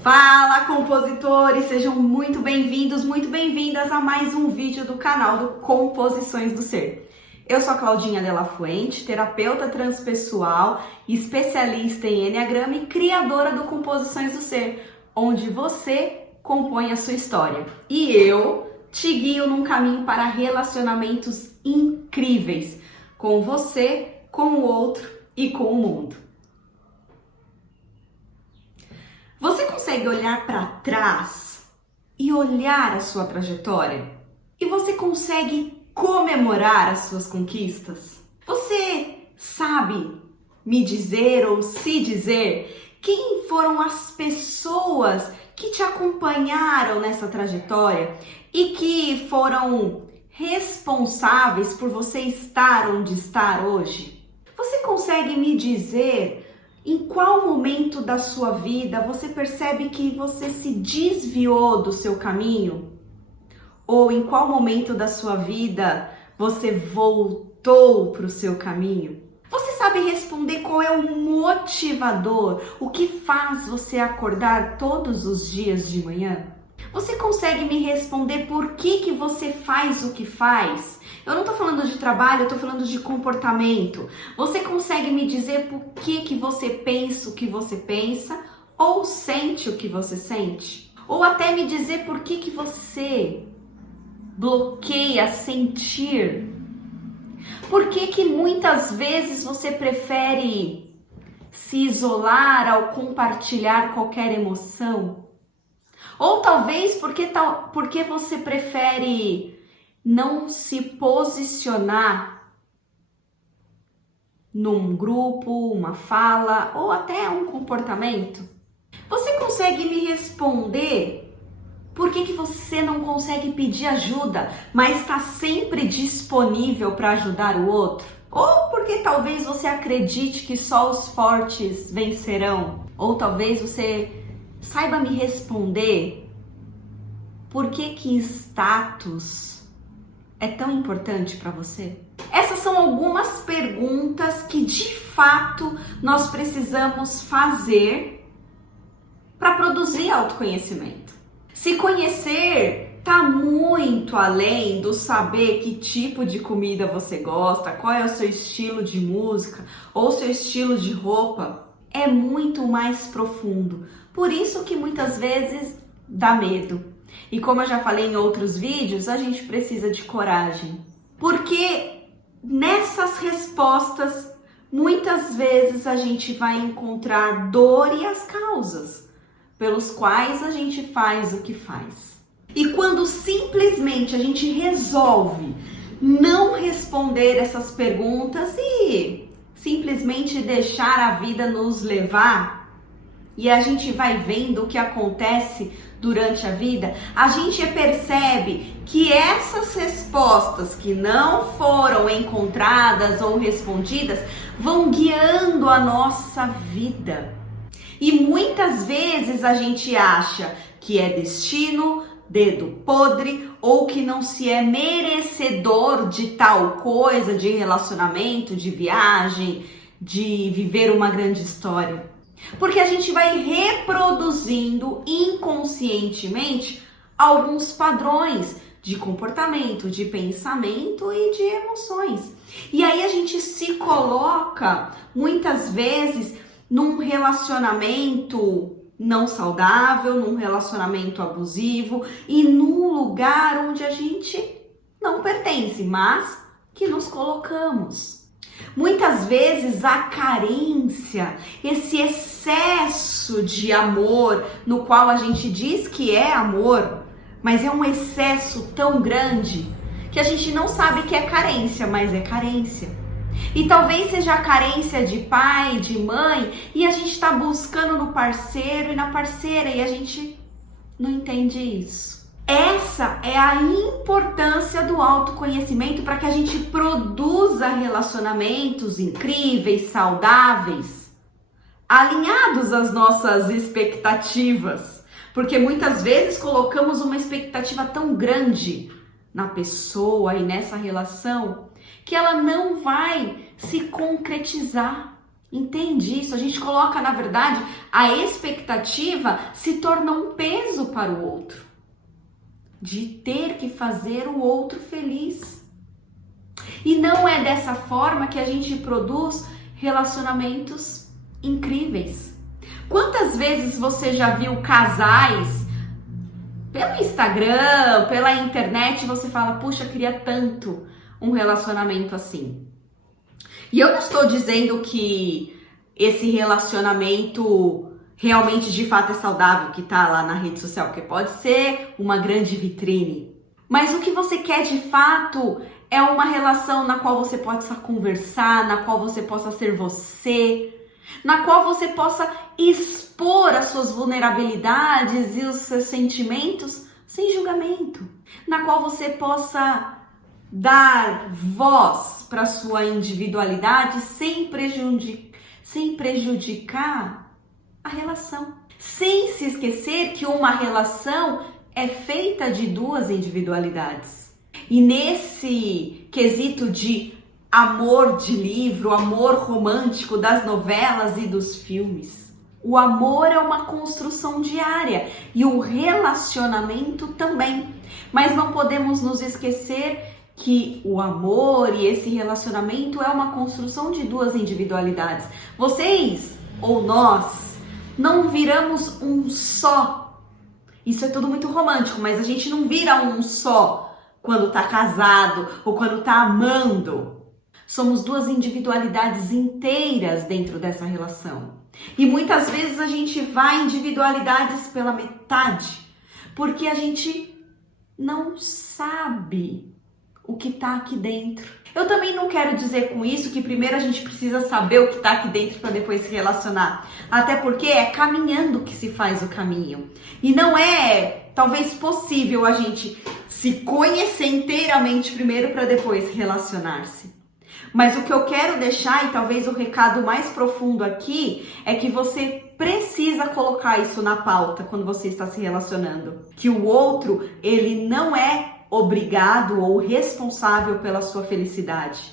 Fala, compositores! Sejam muito bem-vindos, muito bem-vindas a mais um vídeo do canal do Composições do Ser. Eu sou a Claudinha Della Fuente, terapeuta transpessoal, especialista em Enneagrama e criadora do Composições do Ser, onde você compõe a sua história. E eu te guio num caminho para relacionamentos incríveis com você, com o outro e com o mundo. Você consegue olhar para trás e olhar a sua trajetória? E você consegue comemorar as suas conquistas? Você sabe me dizer ou se dizer quem foram as pessoas que te acompanharam nessa trajetória e que foram responsáveis por você estar onde está hoje? Você consegue me dizer em qual momento da sua vida você percebe que você se desviou do seu caminho? Ou em qual momento da sua vida você voltou para o seu caminho? Você sabe responder qual é o motivador, o que faz você acordar todos os dias de manhã? Você consegue me responder por que você faz o que faz? Eu não tô falando de trabalho, eu tô falando de comportamento. Você consegue me dizer por que você pensa o que você pensa ou sente o que você sente? Ou até me dizer por que você bloqueia sentir? Por que muitas vezes você prefere se isolar ao compartilhar qualquer emoção? Ou talvez porque você prefere não se posicionar num grupo, uma fala ou até um comportamento? Você consegue me responder por que você não consegue pedir ajuda, mas está sempre disponível para ajudar o outro? Ou porque talvez você acredite que só os fortes vencerão? Ou talvez você saiba me responder por que status é tão importante para você? Essas são algumas perguntas que de fato nós precisamos fazer para produzir autoconhecimento. Se conhecer tá muito além do saber que tipo de comida você gosta, qual é o seu estilo de música ou seu estilo de roupa, é muito mais profundo. Por isso que muitas vezes dá medo. E como eu já falei em outros vídeos, a gente precisa de coragem. Porque nessas respostas, muitas vezes a gente vai encontrar dor e as causas pelos quais a gente faz o que faz. E quando simplesmente a gente resolve não responder essas perguntas e simplesmente deixar a vida nos levar, e a gente vai vendo o que acontece durante a vida, a gente percebe que essas respostas que não foram encontradas ou respondidas vão guiando a nossa vida. E muitas vezes a gente acha que é destino, dedo podre, ou que não se é merecedor de tal coisa, de relacionamento, de viagem, de viver uma grande história. Porque a gente vai reproduzindo inconscientemente alguns padrões de comportamento, de pensamento e de emoções. E aí a gente se coloca muitas vezes num relacionamento não saudável, num relacionamento abusivo e num lugar onde a gente não pertence, mas que nos colocamos. Muitas vezes a carência, esse excesso de amor, no qual a gente diz que é amor, mas é um excesso tão grande que a gente não sabe que é carência, mas é carência. E talvez seja a carência de pai, de mãe, e a gente está buscando no parceiro e na parceira, e a gente não entende isso. Essa é a importância do autoconhecimento para que a gente produza relacionamentos incríveis, saudáveis, alinhados às nossas expectativas. Porque muitas vezes colocamos uma expectativa tão grande na pessoa e nessa relação que ela não vai se concretizar. Entende isso? A gente coloca, na verdade, a expectativa se torna um peso para o outro, de ter que fazer o outro feliz. E não é dessa forma que a gente produz relacionamentos incríveis. Quantas vezes você já viu casais pelo Instagram, pela internet, você fala, puxa, eu queria tanto um relacionamento assim. E eu não estou dizendo que esse relacionamento realmente de fato é saudável, que tá lá na rede social, porque pode ser uma grande vitrine. Mas o que você quer de fato é uma relação na qual você possa conversar, na qual você possa ser você, na qual você possa expor as suas vulnerabilidades e os seus sentimentos sem julgamento, na qual você possa dar voz para a sua individualidade sem prejudicar a relação. Sem se esquecer que uma relação é feita de duas individualidades. E nesse quesito de amor de livro, amor romântico das novelas e dos filmes, o amor é uma construção diária e o relacionamento também. Mas não podemos nos esquecer que o amor e esse relacionamento é uma construção de duas individualidades. Vocês ou nós não viramos um só. Isso é tudo muito romântico, mas a gente não vira um só quando tá casado ou quando tá amando. Somos duas individualidades inteiras dentro dessa relação. E muitas vezes a gente vai individualidades pela metade, porque a gente não sabe o que tá aqui dentro. Eu também não quero dizer com isso que primeiro a gente precisa saber o que tá aqui dentro para depois se relacionar. Até porque é caminhando que se faz o caminho. E não é, talvez, possível a gente se conhecer inteiramente primeiro para depois relacionar-se. Mas o que eu quero deixar, e talvez o recado mais profundo aqui, é que você precisa colocar isso na pauta quando você está se relacionando. Que o outro, ele não é obrigado ou responsável pela sua felicidade.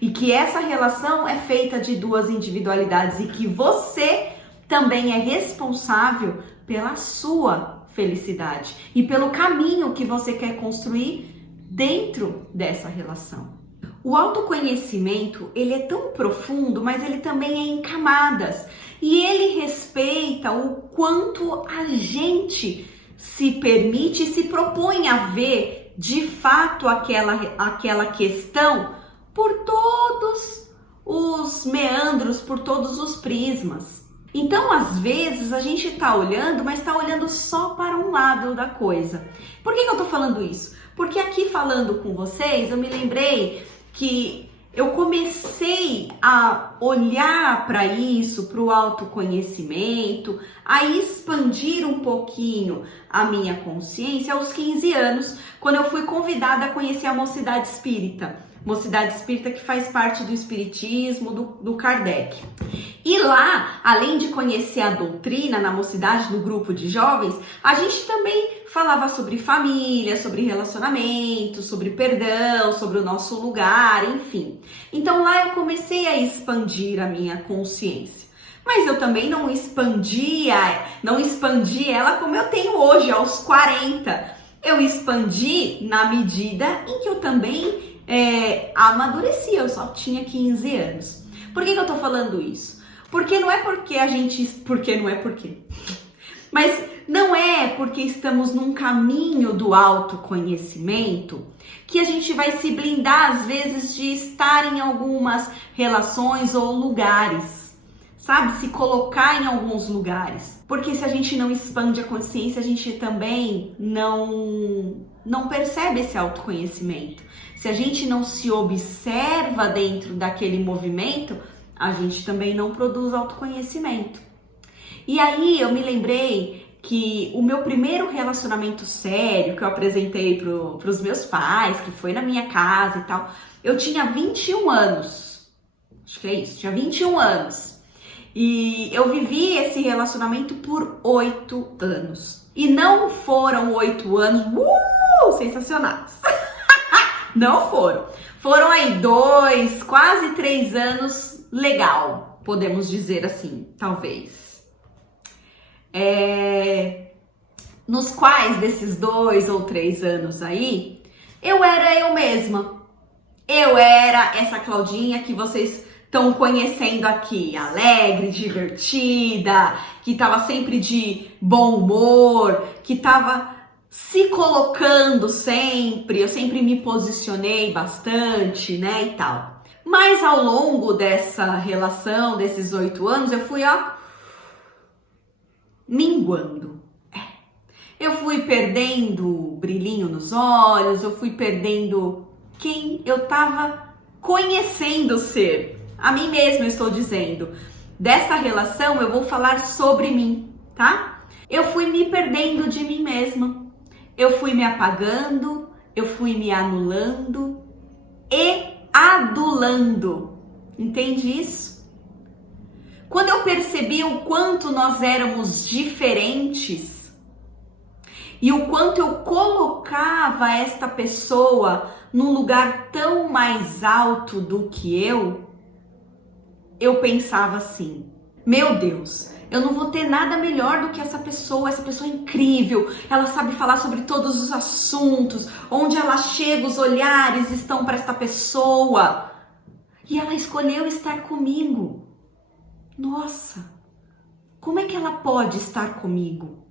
E que essa relação é feita de duas individualidades e que você também é responsável pela sua felicidade e pelo caminho que você quer construir dentro dessa relação. O autoconhecimento, ele é tão profundo, mas ele também é em camadas. E ele respeita o quanto a gente se permite e se propõe a ver de fato aquela questão por todos os meandros, por todos os prismas. Então, às vezes, a gente está olhando, mas está olhando só para um lado da coisa. Por que eu estou falando isso? Porque aqui falando com vocês, eu me lembrei que eu comecei a olhar para isso, para o autoconhecimento, a expandir um pouquinho a minha consciência aos 15 anos, quando eu fui convidada a conhecer a Mocidade Espírita. Mocidade Espírita que faz parte do Espiritismo, do Kardec. E lá, além de conhecer a doutrina na Mocidade, no grupo de jovens, a gente também falava sobre família, sobre relacionamento, sobre perdão, sobre o nosso lugar, enfim. Então lá eu comecei a expandir a minha consciência. Mas eu também não expandi ela como eu tenho hoje, aos 40. Eu expandi na medida em que eu também amadureci, eu só tinha 15 anos. Por que eu tô falando isso? Porque não é porque a gente... Mas não é porque estamos num caminho do autoconhecimento que a gente vai se blindar, às vezes, de estar em algumas relações ou lugares, sabe? Se colocar em alguns lugares. Porque se a gente não expande a consciência, a gente também não percebe esse autoconhecimento. Se a gente não se observa dentro daquele movimento, a gente também não produz autoconhecimento. E aí eu me lembrei que o meu primeiro relacionamento sério, que eu apresentei para os meus pais, que foi na minha casa e tal, eu tinha 21 anos. Acho que é isso, tinha 21 anos. E eu vivi esse relacionamento por 8 anos. E não foram 8 anos sensacionais. Não foram. Foram aí 2, quase 3 anos legal. podemos dizer assim, talvez. Nos quais desses 2 ou 3 anos aí, eu era eu mesma. Eu era essa Claudinha que vocês estão conhecendo aqui, alegre, divertida, que estava sempre de bom humor, que estava se colocando sempre, eu sempre me posicionei bastante, né, e tal. Mas ao longo dessa relação, desses 8 anos, eu fui, minguando. Eu fui perdendo o brilhinho nos olhos, eu fui perdendo quem eu tava conhecendo ser. A mim mesma eu estou dizendo. Dessa relação eu vou falar sobre mim, tá? Eu fui me perdendo de mim mesma. Eu fui me apagando, eu fui me anulando e adulando. Entende isso? Quando eu percebi o quanto nós éramos diferentes, e o quanto eu colocava esta pessoa num lugar tão mais alto do que eu pensava assim, meu Deus, eu não vou ter nada melhor do que essa pessoa é incrível, ela sabe falar sobre todos os assuntos, onde ela chega os olhares estão para esta pessoa, e ela escolheu estar comigo. Nossa, como é que ela pode estar comigo?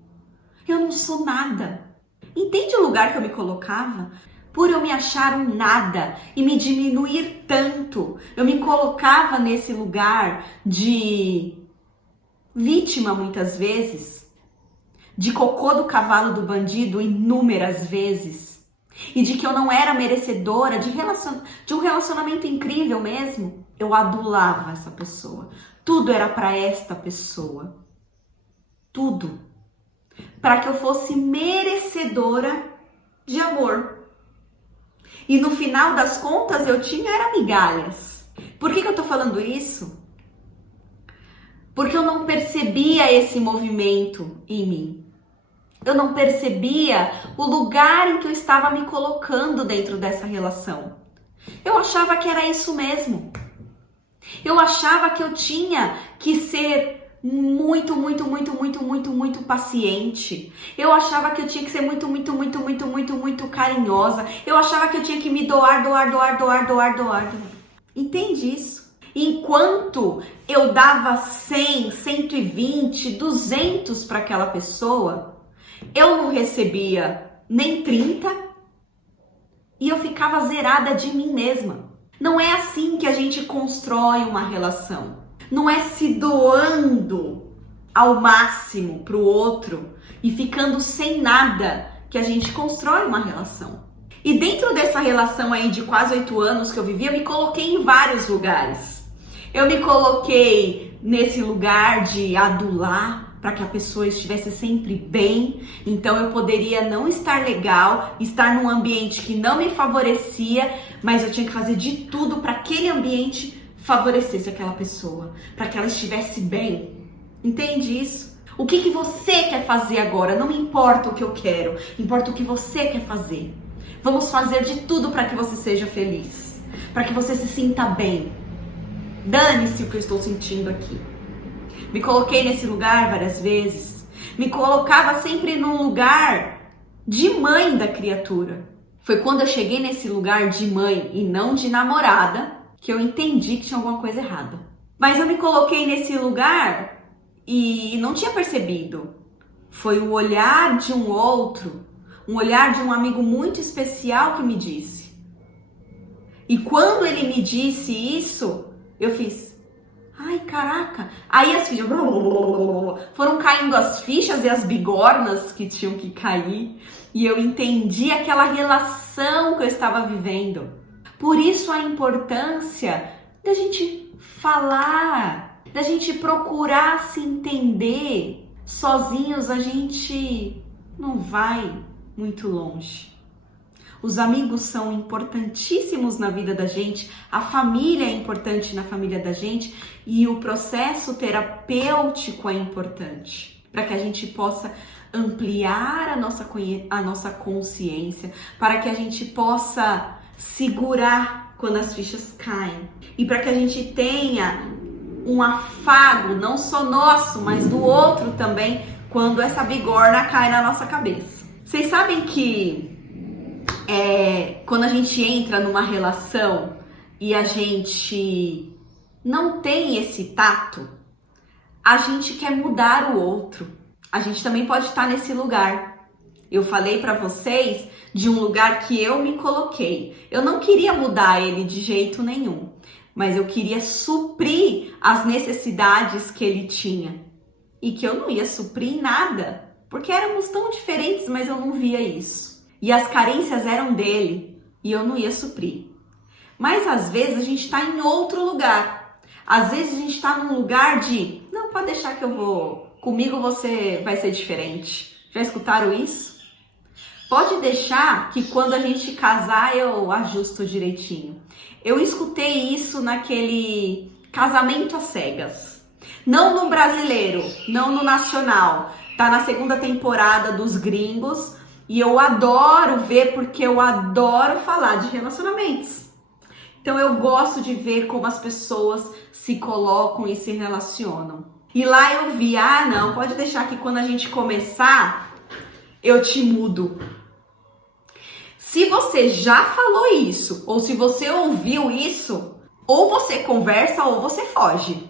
Eu não sou nada. Entende o lugar que eu me colocava? Por eu me achar um nada e me diminuir tanto, eu me colocava nesse lugar de vítima muitas vezes, de cocô do cavalo do bandido inúmeras vezes, e de que eu não era merecedora de um relacionamento incrível mesmo. Eu adulava essa pessoa. Tudo era para esta pessoa. Tudo. Para que eu fosse merecedora de amor. E no final das contas eu tinha era migalhas. Por que eu tô falando isso? Porque eu não percebia esse movimento em mim. Eu não percebia o lugar em que eu estava me colocando dentro dessa relação. Eu achava que era isso mesmo. Eu achava que eu tinha que ser muito paciente. Eu achava que eu tinha que ser muito carinhosa. Eu achava que eu tinha que me doar. Entende isso? Enquanto eu dava 100, 120, 200 para aquela pessoa, eu não recebia nem 30 e eu ficava zerada de mim mesma. Não é assim que a gente constrói uma relação. Não é se doando ao máximo para o outro e ficando sem nada que a gente constrói uma relação. E dentro dessa relação aí de quase 8 anos que eu vivi, eu me coloquei em vários lugares. Eu me coloquei nesse lugar de adular para que a pessoa estivesse sempre bem. Então eu poderia não estar legal, estar num ambiente que não me favorecia, mas eu tinha que fazer de tudo para aquele ambiente favorecesse aquela pessoa, para que ela estivesse bem. Entende isso? O que você quer fazer agora? Não me importa o que eu quero, importa o que você quer fazer. Vamos fazer de tudo para que você seja feliz, para que você se sinta bem. Dane-se o que eu estou sentindo aqui. Me coloquei nesse lugar várias vezes, me colocava sempre num lugar de mãe da criatura. Foi quando eu cheguei nesse lugar de mãe e não de namorada, que eu entendi que tinha alguma coisa errada. Mas eu me coloquei nesse lugar e não tinha percebido. Foi o olhar de um outro, um olhar de um amigo muito especial que me disse. E quando ele me disse isso, eu fiz, ai caraca. Aí as fichas, foram caindo as fichas e as bigornas que tinham que cair. E eu entendi aquela relação que eu estava vivendo. Por isso a importância da gente falar, da gente procurar se entender. Sozinhos a gente não vai muito longe. Os amigos são importantíssimos na vida da gente, a família é importante na família da gente e o processo terapêutico é importante para que a gente possa ampliar a nossa consciência, para que a gente possa segurar quando as fichas caem e para que a gente tenha um afago, não só nosso, mas do outro também, quando essa bigorna cai na nossa cabeça. Vocês sabem que quando a gente entra numa relação e a gente não tem esse tato, a gente quer mudar o outro. A gente também pode estar nesse lugar. Eu falei para vocês de um lugar que eu me coloquei. Eu não queria mudar ele de jeito nenhum, mas eu queria suprir as necessidades que ele tinha e que eu não ia suprir em nada, porque éramos tão diferentes, mas eu não via isso. E as carências eram dele e eu não ia suprir. Mas às vezes a gente está em outro lugar. Às vezes a gente está num lugar de, não, pode deixar que eu vou, comigo você vai ser diferente. Já escutaram isso? Pode deixar que quando a gente casar eu ajusto direitinho. Eu escutei isso naquele Casamento às Cegas. Não no brasileiro, não no nacional. Tá na segunda temporada dos gringos e eu adoro ver porque eu adoro falar de relacionamentos. Então eu gosto de ver como as pessoas se colocam e se relacionam. E lá eu vi, não, pode deixar que quando a gente começar, eu te mudo. Se você já falou isso, ou se você ouviu isso, ou você conversa ou você foge.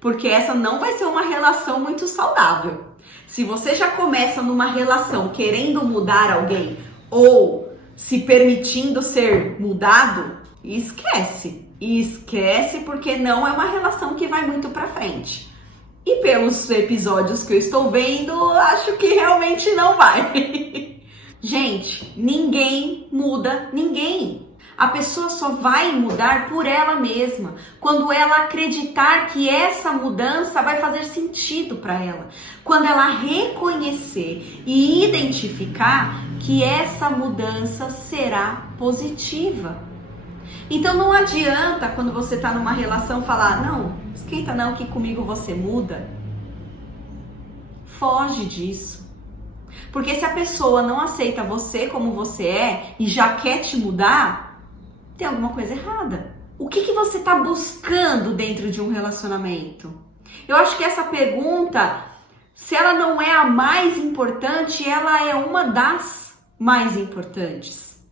Porque essa não vai ser uma relação muito saudável. Se você já começa numa relação querendo mudar alguém, ou se permitindo ser mudado, esquece. E esquece porque não é uma relação que vai muito pra frente. E pelos episódios que eu estou vendo, acho que realmente não vai. Gente, ninguém muda ninguém. A pessoa só vai mudar por ela mesma, quando ela acreditar que essa mudança vai fazer sentido para ela. Quando ela reconhecer e identificar que essa mudança será positiva. Então não adianta quando você está numa relação falar, não, esquenta não que comigo você muda. Foge disso. Porque se a pessoa não aceita você como você é e já quer te mudar, tem alguma coisa errada. O que você está buscando dentro de um relacionamento? Eu acho que essa pergunta, se ela não é a mais importante, ela é uma das mais importantes.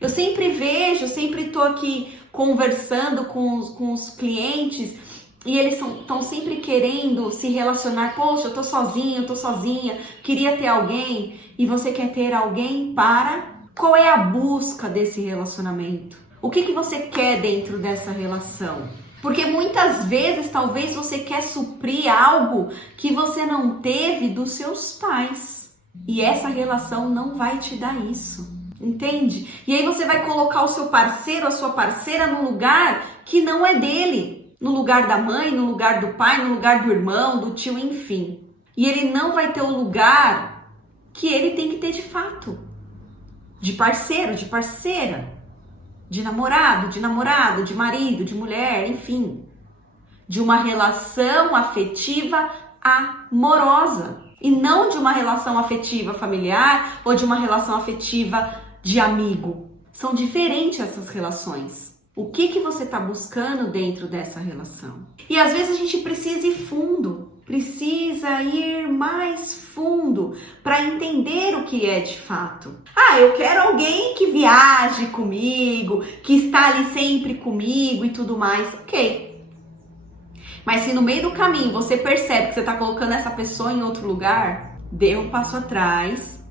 Eu sempre vejo, sempre estou aqui conversando com os clientes e eles estão sempre querendo se relacionar. Poxa, eu tô sozinho, eu tô sozinha, queria ter alguém. E você quer ter alguém para? Qual é a busca desse relacionamento? O que você quer dentro dessa relação? Porque muitas vezes, talvez você quer suprir algo que você não teve dos seus pais. E essa relação não vai te dar isso. Entende? E aí você vai colocar o seu parceiro, a sua parceira no lugar que não é dele. No lugar da mãe, no lugar do pai, no lugar do irmão, do tio, enfim. E ele não vai ter o lugar que ele tem que ter de fato. De parceiro, de parceira. De namorado, de marido, de mulher, enfim. De uma relação afetiva amorosa. E não de uma relação afetiva familiar ou de uma relação afetiva de amigo. São diferentes essas relações. O que você está buscando dentro dessa relação? E às vezes a gente precisa ir fundo. Precisa ir mais fundo para entender o que é de fato. Eu quero alguém que viaje comigo, que está ali sempre comigo e tudo mais. Ok. Mas se no meio do caminho você percebe que você está colocando essa pessoa em outro lugar, dê um passo atrás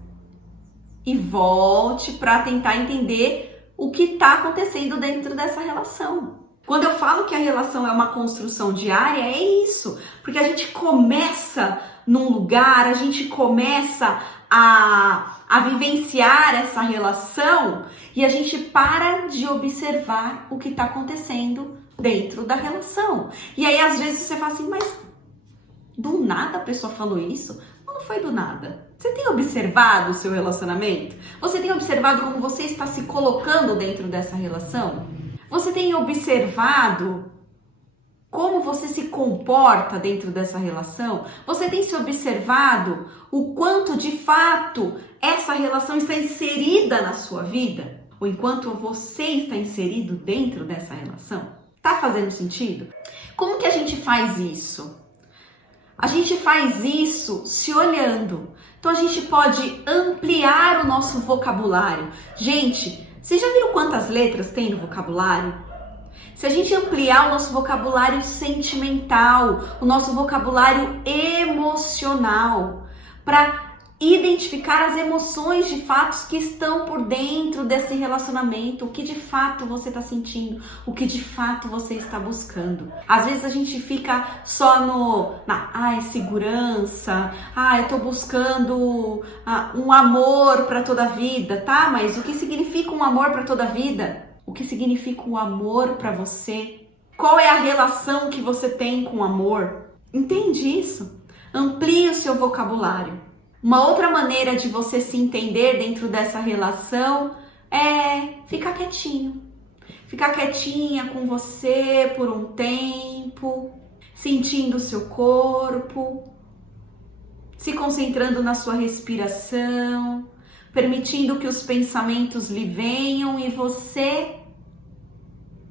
e volte para tentar entender o que está acontecendo dentro dessa relação. Quando eu falo que a relação é uma construção diária, é isso. Porque a gente começa num lugar, a gente começa a vivenciar essa relação e a gente para de observar o que está acontecendo dentro da relação. E aí, às vezes, você fala assim, mas do nada a pessoa falou isso? Não foi do nada. Você tem observado o seu relacionamento? Você tem observado como você está se colocando dentro dessa relação? Você tem observado como você se comporta dentro dessa relação? Você tem se observado o quanto de fato essa relação está inserida na sua vida? Ou enquanto você está inserido dentro dessa relação? Tá fazendo sentido? Como que a gente faz isso? A gente faz isso se olhando. Então a gente pode ampliar o nosso vocabulário. Gente, vocês já viram quantas letras tem no vocabulário? Se a gente ampliar o nosso vocabulário sentimental, o nosso vocabulário emocional, para identificar as emoções de fato que estão por dentro desse relacionamento, o que de fato você está sentindo, o que de fato você está buscando. Às vezes a gente fica só na segurança, eu tô buscando um amor para toda a vida, tá? Mas o que significa um amor para toda a vida? O que significa um amor para você? Qual é a relação que você tem com o amor? Entende isso? Amplie o seu vocabulário. Uma outra maneira de você se entender dentro dessa relação é ficar quietinho. Ficar quietinha com você por um tempo, sentindo o seu corpo, se concentrando na sua respiração, permitindo que os pensamentos lhe venham e você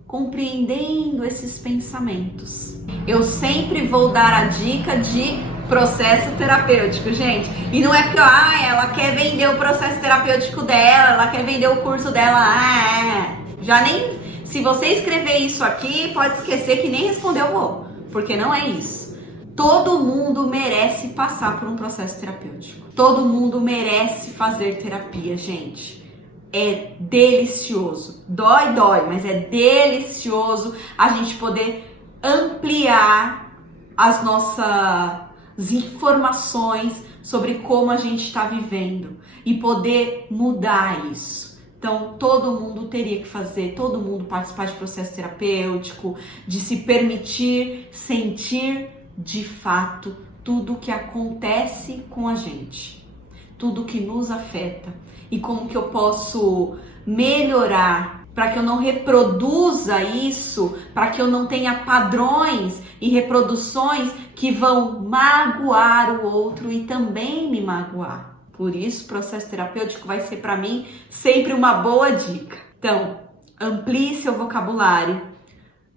compreendendo esses pensamentos. Eu sempre vou dar a dica de processo terapêutico, gente. E não é porque ela quer vender o processo terapêutico dela, ela quer vender o curso dela. Já nem... Se você escrever isso aqui, pode esquecer que nem respondeu vou, porque não é isso. Todo mundo merece passar por um processo terapêutico. Todo mundo merece fazer terapia, gente. É delicioso. Dói, mas é delicioso a gente poder ampliar as nossas informações sobre como a gente está vivendo e poder mudar isso. Então, todo mundo teria que fazer, todo mundo participar de processo terapêutico, de se permitir sentir de fato tudo o que acontece com a gente, tudo que nos afeta e como que eu posso melhorar para que eu não reproduza isso, para que eu não tenha padrões e reproduções que vão magoar o outro e também me magoar. Por isso, o processo terapêutico vai ser para mim sempre uma boa dica. Então, amplie seu vocabulário,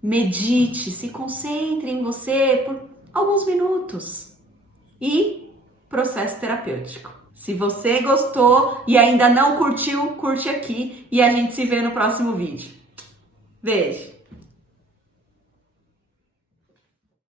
medite, se concentre em você por alguns minutos e processo terapêutico. Se você gostou e ainda não curtiu, curte aqui e a gente se vê no próximo vídeo. Beijo!